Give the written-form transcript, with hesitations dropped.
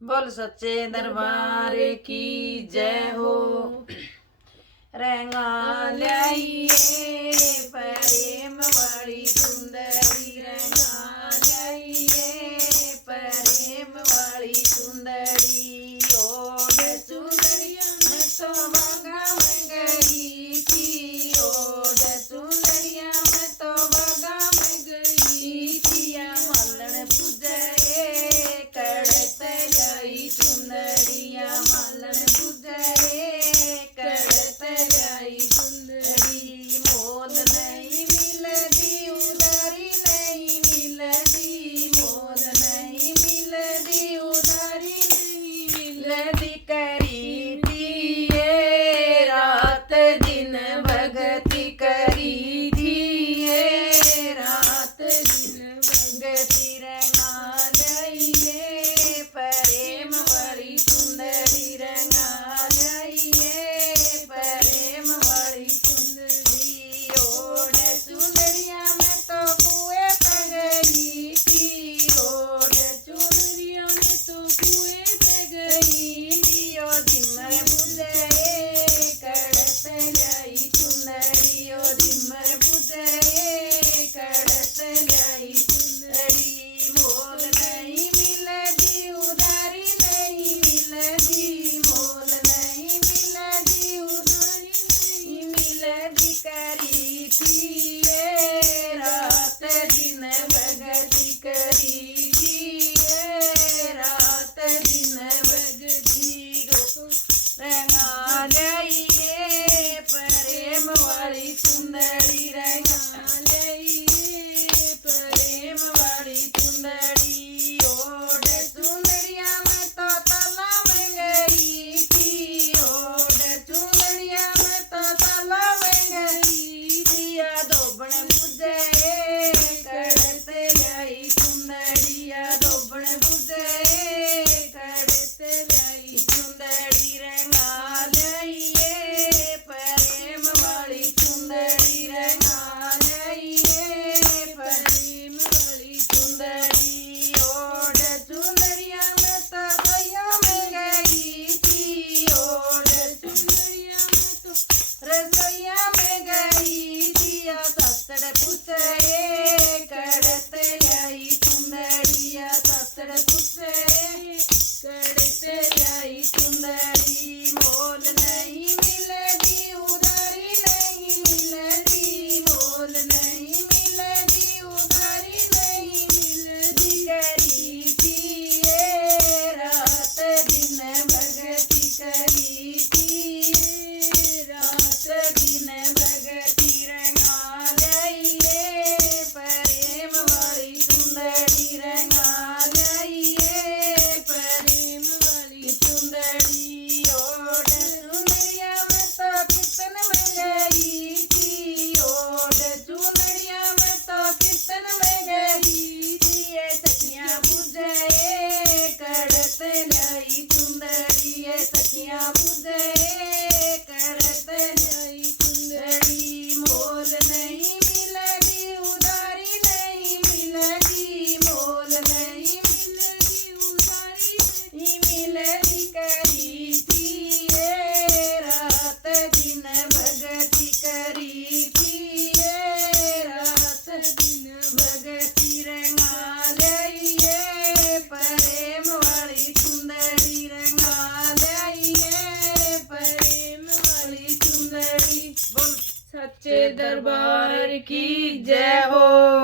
बोल सच्चे दरबार की जय हो। रंगा ल्याइए प्रेम वाली सुंदरी, रंगा ल्याइए प्रेम वाली सुंदरी। ओढ़ सुंदरिया मैं तो बागा में गई थी, ओढ़ सुंदरिया मैं तो बागा में गई थी। मालन पूजे कड़त लाई सुंदरिया, मालन पूजे कड़त लाई सुंदरी। मोल नहीं मिलदी उधारी नहीं मिलदी, मोल नहीं मिलदी उधारी नहीं मिलदी। करी थी ये रात दिन भगती, करी थी ये रात दिन भगती। रंगा ल्याइए प्रेम वाली सुंदरी, रंगा ल्याइए प्रेम वाली सुंदरी। ओढ़ सुंदरिया मैं तो कुएं पे गई थी, ओढ़ सुंदरिया मैं तो कुएं पे गई थी। ओ झिमर बुझे कड़त लाई सुंदरी, ओ झिमर बुझे कड़त लाई सुंदरी। मोल नहीं मिलदी उधारी नहीं मिलदी, मोल नहीं मिलदी उधारी नहीं मिलदी। करी थी ये रात दिन भगती, करी थी ये रात दिन भगती। रंगा ल्याइए प्रेम वाली सुंदरी, रंगा ल्याइए प्रेम वाली सुंदरी। ओढ़ सुंदरिया मैं तो तालाब में गई थी, ओढ़ सुंदरिया मैं तो तालाब में गई थी। धोबण बुझे कड़त लाई सुंदरिया, धोबण बुझे कड़त लाई सुंदरी। रंगा ल्याइए प्रेम वाली सुंदरी, रंगा ल्याइए प्रेम वाली सुंदरी। ओढ़ सुंदरिया मैं तो रसोइया में गई थी, ओढ़ सुंदरिया मैं तो रसोइया में गई थी। सासड़ पूछे कड़त लाई सुंदरिया, सासड़ पूछे कड़त लाई सुंदरी। मोल नहीं मिलदी उधारी नहीं मिलदी, मोल नहीं मिलदी उधारी नहीं मिलदी। करी थी ये रात दिन भगती, करी थी ये रात दिन भगती। रंगा ल्याइए प्रेम वाली सुंदरी, रंगा ल्याइए प्रेम वाली सुंदरी। ओढ़ सुंदरिया मैं तो कीर्तन में गई थी, ओढ़ सुंदरिया मैं तो कीर्तन में गई थी। ये सखियां बुझे कड़त लाई सुंदरी, ये सखियां बुझे कड़त लाई सुंदरी। मोल नहीं मिलदी उधारी नहीं मिलदी, मोल नहीं मिलदी उधारी नहीं मिलदी। करी थी ये रात दिन भगती, करी थी ये रात दिन भगती। रंगा ल्याइए प्रेम वाली सुंदरी, रंगा ल्याइए प्रेम वाली सुंदरी। बोल सच्चे दरबार की जय हो।